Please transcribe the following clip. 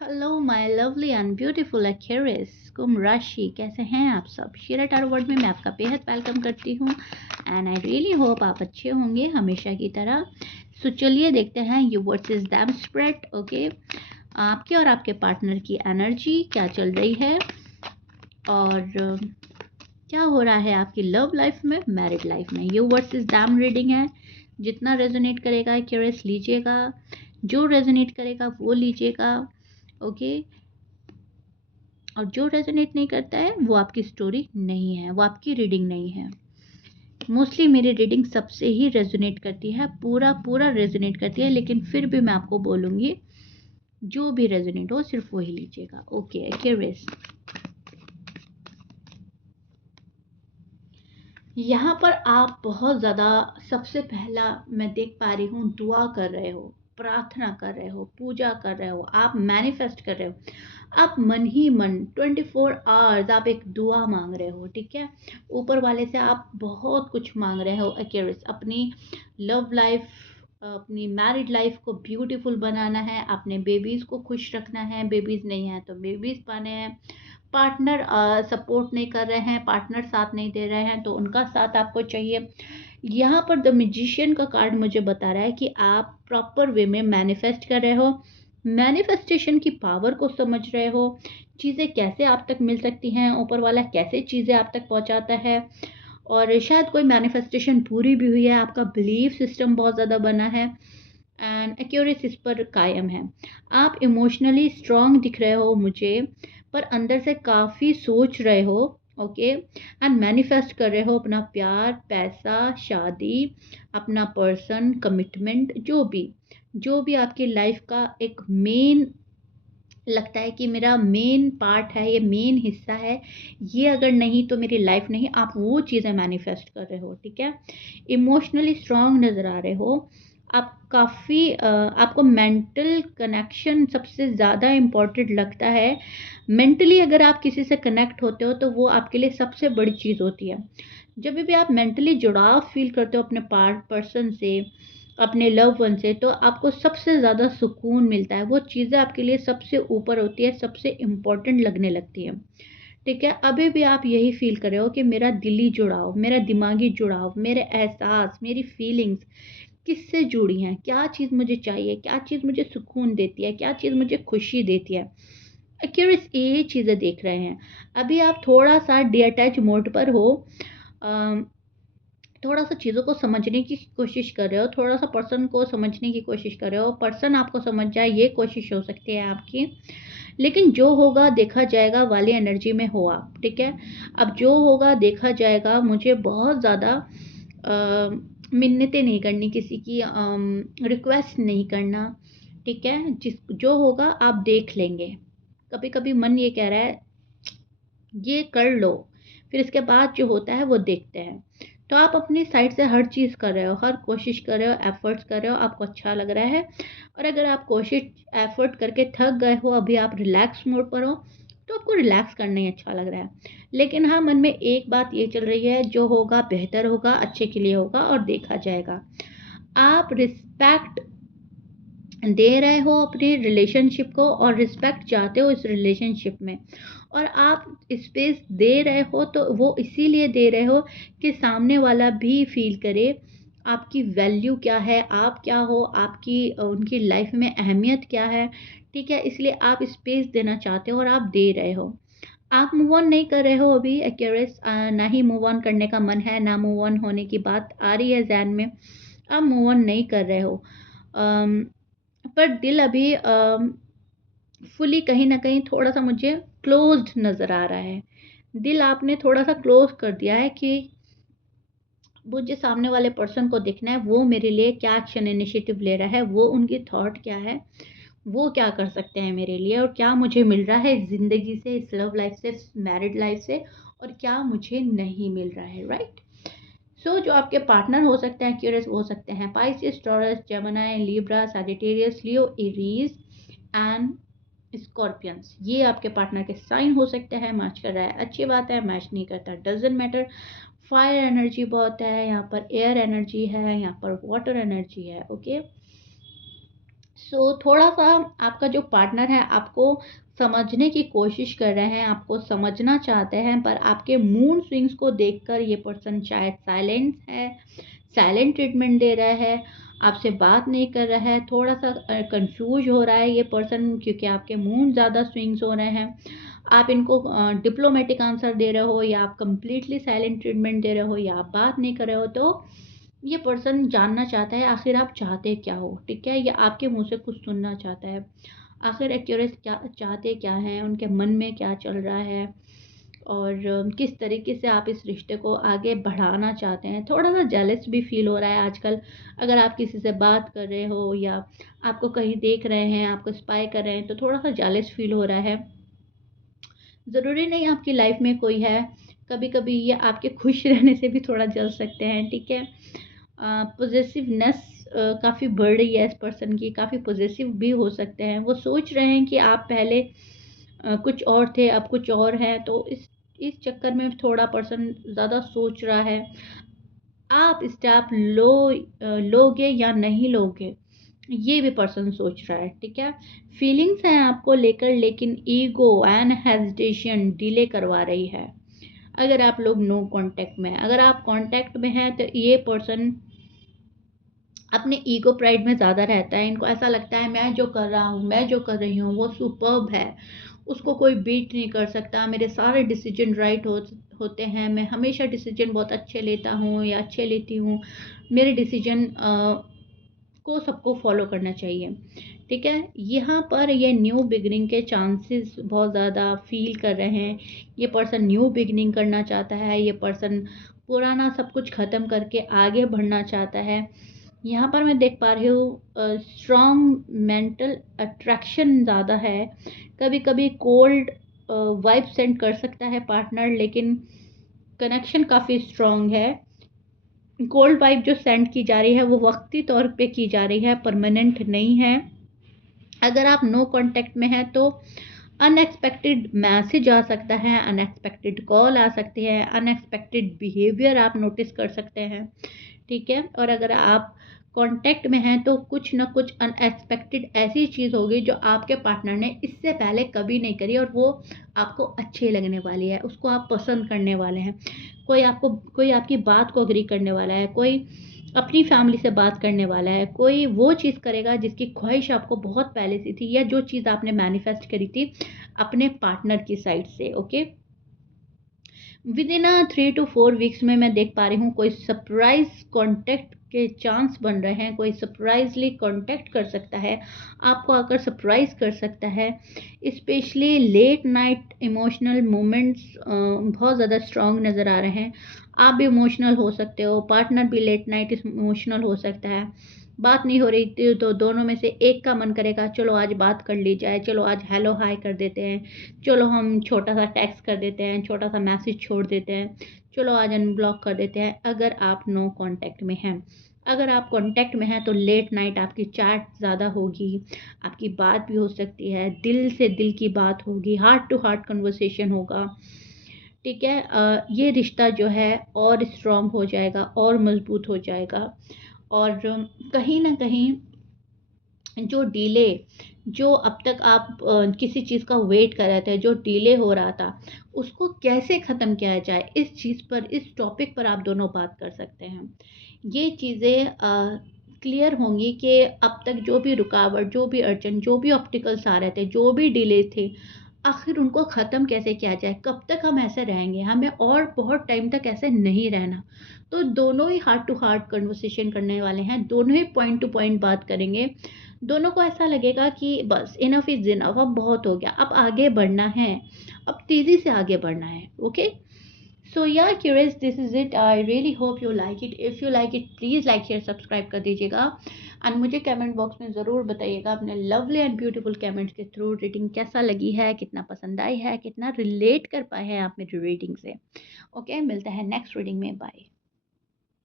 Hello my lovely and beautiful Aquarius कुंभ राशि, कैसे हैं आप सब। शेरा टारो वर्ल्ड में मैं आपका बेहद वेलकम करती हूँ एंड आई रियली होप आप अच्छे होंगे हमेशा की तरह। सो चलिए देखते हैं you versus them spread. Okay, आपके और आपके पार्टनर की एनर्जी क्या चल रही है और क्या हो रहा है आपकी लव लाइफ में, मैरिड लाइफ में। यू वर्सेस दैम रीडिंग है। जितना रेजोनेट करेगा एक्वेरियस लीजिएगा, जो रेजोनेट करेगा वो लीजिएगा। ओके, और जो रेजोनेट नहीं करता है वो आपकी स्टोरी नहीं है, वो आपकी रीडिंग नहीं है। मोस्टली मेरी रीडिंग सबसे ही रेजोनेट करती है, पूरा पूरा रेजोनेट करती है, लेकिन फिर भी मैं आपको बोलूँगी जो भी रेजोनेट हो सिर्फ वही लीजिएगा। ओके एक्वेरियस, यहाँ पर आप बहुत ज़्यादा, सबसे पहला मैं देख पा रही हूँ, दुआ कर रहे हो, प्रार्थना कर रहे हो, पूजा कर रहे हो, आप मैनिफेस्ट कर रहे हो। आप मन ही मन 24 आवर्स आप एक दुआ मांग रहे हो, ठीक है। ऊपर वाले से आप बहुत कुछ मांग रहे हो एक्वेरियस। अपनी लव लाइफ, अपनी मैरिड लाइफ को ब्यूटीफुल बनाना है, अपने बेबीज़ को खुश रखना है, बेबीज़ नहीं है तो बेबीज़ पाने हैं। पार्टनर सपोर्ट नहीं कर रहे हैं, पार्टनर साथ नहीं दे रहे हैं तो उनका साथ आपको चाहिए। यहाँ पर द मैजिशियन का कार्ड मुझे बता रहा है कि आप प्रॉपर वे में मैनिफेस्ट कर रहे हो, मैनिफेस्टेशन की पावर को समझ रहे हो, चीज़ें कैसे आप तक मिल सकती हैं, ऊपर वाला कैसे चीज़ें आप तक पहुँचाता है। और शायद कोई मैनिफेस्टेशन पूरी भी हुई है, आपका बिलीफ सिस्टम बहुत ज़्यादा बना है एंड एक्यूरेस इस पर कायम है। आप इमोशनली स्ट्रांग दिख रहे हो मुझे, पर अंदर से काफ़ी सोच रहे हो। ओके, एंड मैनिफेस्ट कर रहे हो अपना प्यार, पैसा, शादी, अपना पर्सन, कमिटमेंट, जो भी आपकी लाइफ का एक मेन लगता है कि मेरा मेन पार्ट है, ये मेन हिस्सा है, ये अगर नहीं तो मेरी लाइफ नहीं, आप वो चीज़ें मैनिफेस्ट कर रहे हो, ठीक है। इमोशनली स्ट्रांग नज़र आ रहे हो आप, काफ़ी आपको मेंटल कनेक्शन सबसे ज़्यादा इम्पोर्टेंट लगता है। मेंटली अगर आप किसी से कनेक्ट होते हो तो वो आपके लिए सबसे बड़ी चीज़ होती है। जब भी आप मेंटली जुड़ाव फील करते हो अपने पार्ट पर्सन से, अपने लव वन से, तो आपको सबसे ज़्यादा सुकून मिलता है, वो चीज़ें आपके लिए सबसे ऊपर होती है, सबसे इम्पोर्टेंट लगने लगती है, ठीक है। अभी भी आप यही फील कर रहे हो कि मेरा दिली जुड़ाव, मेरा दिमागी जुड़ाव, मेरे एहसास, मेरी फीलिंग्स किससे जुड़ी हैं, क्या चीज़ मुझे चाहिए, क्या चीज़ मुझे सुकून देती है, क्या चीज़ मुझे खुशी देती है। एक्यूरेस ये चीज़ें देख रहे हैं। अभी आप थोड़ा सा डिअटैच मोड पर हो, थोड़ा-सा चीज़ों को समझने की कोशिश कर रहे हो, थोड़ा-सा पर्सन को समझने की कोशिश कर रहे हो, पर्सन आपको समझ जाए ये कोशिश हो सकती है आपकी। लेकिन जो होगा देखा जाएगा वाली एनर्जी में हो आप, ठीक है। अब जो होगा देखा जाएगा, मुझे बहुत ज़्यादा मिन्नतें नहीं करनी किसी की, रिक्वेस्ट नहीं करना, ठीक है। जो होगा आप देख लेंगे। कभी-कभी मन ये कह रहा है ये कर लो, फिर इसके बाद जो होता है वो देखते हैं। तो आप अपनी साइड से हर चीज़ कर रहे हो, हर कोशिश कर रहे हो, एफ़र्ट्स कर रहे हो, आपको अच्छा लग रहा है। और अगर आप कोशिश एफ़र्ट करके थक गए हो, अभी आप रिलैक्स मोड पर हो, तो आपको रिलैक्स करना ही अच्छा लग रहा है। लेकिन हाँ, मन में एक बात ये चल रही है, जो होगा बेहतर होगा, अच्छे के लिए होगा और देखा जाएगा। आप रिस्पेक्ट दे रहे हो अपने रिलेशनशिप को और रिस्पेक्ट चाहते हो इस रिलेशनशिप में, और आप स्पेस दे रहे हो तो वो इसीलिए दे रहे हो कि सामने वाला भी फील करे आपकी वैल्यू क्या है, आप क्या हो, आपकी उनकी लाइफ में अहमियत क्या है, ठीक है। इसलिए आप स्पेस देना चाहते हो और आप दे रहे हो। आप मूव ऑन नहीं कर रहे हो अभी एक्यूरेस, ना ही मूव ऑन करने का मन है, ना मूव ऑन होने की बात आ रही है जहन में, आप मूव ऑन नहीं कर रहे हो। पर दिल अभी फुली कहीं न कहीं थोड़ा-सा मुझे क्लोज़्ड नज़र आ रहा है। दिल आपने थोड़ा-सा क्लोज़ कर दिया है कि मुझे सामने वाले पर्सन को देखना है, वो मेरे लिए क्या एक्शन इनिशिएटिव ले रहा है, वो उनकी थॉट क्या है, वो क्या कर सकते हैं मेरे लिए, और क्या मुझे मिल रहा है इस ज़िंदगी से, इस लव लाइफ़ से, इस मैरिड लाइफ़ से, और क्या मुझे नहीं मिल रहा है, राइट? सो जो आपके पार्टनर हो सकते हैं क्यूरियस, हो सकते हैं Pisces, Taurus, Gemini, Libra, Sagittarius, Leo, Aries and Scorpions. ये आपके पार्टनर के साइन हो सकते हैं। मैच कर रहा है अच्छी बात है, मैच नहीं करता डजेंट मैटर। फायर एनर्जी बहुत है यहाँ पर, एयर एनर्जी है यहाँ पर, वाटर एनर्जी है। ओके, थोड़ा सा आपका जो पार्टनर है आपको समझने की कोशिश कर रहे हैं, आपको समझना चाहते हैं, पर आपके मूड स्विंग्स को देखकर ये पर्सन शायद साइलेंट ट्रीटमेंट दे रहा है, आपसे बात नहीं कर रहा है, थोड़ा सा कंफ्यूज हो रहा है ये पर्सन, क्योंकि आपके मूड ज़्यादा स्विंग्स हो रहे हैं। आप इनको डिप्लोमेटिक आंसर दे रहे हो, या आप कंप्लीटली साइलेंट ट्रीटमेंट दे रहे हो, या आप बात नहीं कर रहे हो, तो ये पर्सन जानना चाहता है आखिर आप चाहते क्या हो, ठीक है? या आपके मुँह से कुछ सुनना चाहता है। आखिर एक्यूरेट क्या चाहते क्या हैं, उनके मन में क्या चल रहा है, और किस तरीके से आप इस रिश्ते को आगे बढ़ाना चाहते हैं। थोड़ा-सा जेलस भी फ़ील हो रहा है आजकल, अगर आप किसी से बात कर रहे हो या आपको कहीं देख रहे हैं, आपको स्पाई कर रहे हैं, तो थोड़ा-सा जेलस फ़ील हो रहा है। ज़रूरी नहीं आपकी लाइफ़ में कोई है, कभी-कभी ये आपके खुश रहने से भी थोड़ा जल सकते हैं, ठीक है? पॉसेसिवनेस काफ़ी बढ़ रही है इस पर्सन की, काफ़ी पॉसेसिव भी हो सकते हैं। वो सोच रहे हैं कि आप पहले कुछ और थे, अब कुछ और हैं, तो इस चक्कर में थोड़ा पर्सन ज़्यादा सोच रहा है। आप स्टेप लोगे या नहीं लोगे, ये भी पर्सन सोच रहा है, ठीक है? फीलिंग्स हैं आपको लेकर, लेकिन ईगो एंड हेजिटेशन डिले करवा रही है। अगर आप लोग नो कॉन्टैक्ट में हैं, अगर आप कॉन्टैक्ट में हैं, तो ये पर्सन अपने ईगो प्राइड में ज़्यादा रहता है। इनको ऐसा लगता है मैं जो कर रहा हूँ, मैं जो कर रही हूँ वो सुपर्ब है, उसको कोई बीट नहीं कर सकता, मेरे सारे डिसीजन राइट होते हैं, मैं हमेशा डिसीजन बहुत अच्छे लेता हूँ या अच्छे लेती हूँ, मेरे डिसीजन को सबको फॉलो करना चाहिए, ठीक है? यहाँ पर ये न्यू बिगिनिंग के चांसेस बहुत ज़्यादा फील कर रहे हैं। ये पर्सन न्यू बिगिनिंग करना चाहता है, ये पर्सन पुराना सब कुछ ख़त्म करके आगे बढ़ना चाहता है। यहाँ पर मैं देख पा रही हूँ स्ट्रॉन्ग मेंटल अट्रैक्शन ज़्यादा है। कभी-कभी कोल्ड वाइब सेंड कर सकता है पार्टनर, लेकिन कनेक्शन काफ़ी स्ट्रॉन्ग है। कोल्ड वाइब जो सेंड की जा रही है वो वक्ती तौर पे की जा रही है, परमानेंट नहीं है। अगर आप नो कॉन्टैक्ट में हैं तो अनएक्सपेक्टेड मैसेज आ सकता है, अनएक्सपेक्टेड कॉल आ सकती है, अनएक्सपेक्टेड बिहेवियर आप नोटिस कर सकते हैं, ठीक है? और अगर आप कॉन्टैक्ट में हैं तो कुछ ना कुछ अनएक्सपेक्टेड ऐसी चीज़ होगी जो आपके पार्टनर ने इससे पहले कभी नहीं करी, और वो आपको अच्छी लगने वाली है, उसको आप पसंद करने वाले हैं। कोई आपकी बात को एग्री करने वाला है, कोई अपनी फैमिली से बात करने वाला है, कोई वो चीज़ करेगा जिसकी ख्वाहिश आपको बहुत पहले से थी, या जो चीज़ आपने मैनिफेस्ट करी थी अपने पार्टनर की साइड से, okay? Within 3 to 4 weeks में मैं देख पा रही हूँ कोई सरप्राइज़ कॉन्टैक्ट के चांस बन रहे हैं, कोई सरप्राइज़ली कॉन्टैक्ट कर सकता है, आपको आकर सरप्राइज़ कर सकता है। Specially late night emotional moments बहुत ज़्यादा स्ट्रॉन्ग नज़र आ रहे हैं। आप भी इमोशनल हो सकते हो, पार्टनर भी लेट नाइट इमोशनल हो सकता है। बात नहीं हो रही थी तो दोनों में से एक का मन करेगा चलो आज बात कर ली जाए, चलो आज हेलो हाय कर देते हैं, चलो हम छोटा-सा टेक्स्ट कर देते हैं, छोटा-सा मैसेज छोड़ देते हैं, चलो आज अनब्लॉक कर देते हैं, अगर आप नो कॉन्टैक्ट में हैं। अगर आप कॉन्टैक्ट में हैं तो लेट नाइट आपकी चैट ज़्यादा होगी, आपकी बात भी हो सकती है, दिल से दिल की बात होगी, हार्ट टू हार्ट कन्वर्सेशन होगा, ठीक है? ये रिश्ता जो है और स्ट्रॉन्ग हो जाएगा और मज़बूत हो जाएगा, और कहीं न कहीं जो डिले जो अब तक आप किसी चीज़ का वेट कर रहे थे, जो डिले हो रहा था, उसको कैसे ख़त्म किया जाए, इस चीज़ पर, इस टॉपिक पर आप दोनों बात कर सकते हैं। ये चीज़ें क्लियर होंगी कि अब तक जो भी रुकावट, जो भी अड़चन, जो भी ऑब्स्टिकल्स आ रहे थे, जो भी डिले थे, आखिर उनको ख़त्म कैसे किया जाए? कब तक हम ऐसे रहेंगे? हमें और बहुत टाइम तक ऐसे नहीं रहना। तो दोनों ही हार्ट टू हार्ट कन्वर्सेशन करने वाले हैं, दोनों ही पॉइंट टू पॉइंट बात करेंगे। दोनों को ऐसा लगेगा कि बस इनफ इज़ इनफ, अब बहुत हो गया, अब आगे बढ़ना है, अब तेज़ी से आगे बढ़ना है, ओके? सो या curious, this is it. I really hope you like it. If you like it please like share subscribe कर दीजिएगा, एंड मुझे कमेंट बॉक्स में ज़रूर बताइएगा अपने लवली एंड ब्यूटीफुल कमेंट्स के थ्रू रीडिंग कैसा लगी है, कितना पसंद आई है, कितना रिलेट कर पाए हैं आप मेरी रीडिंग से। ओके, मिलते हैं नेक्स्ट रीडिंग में, बाय।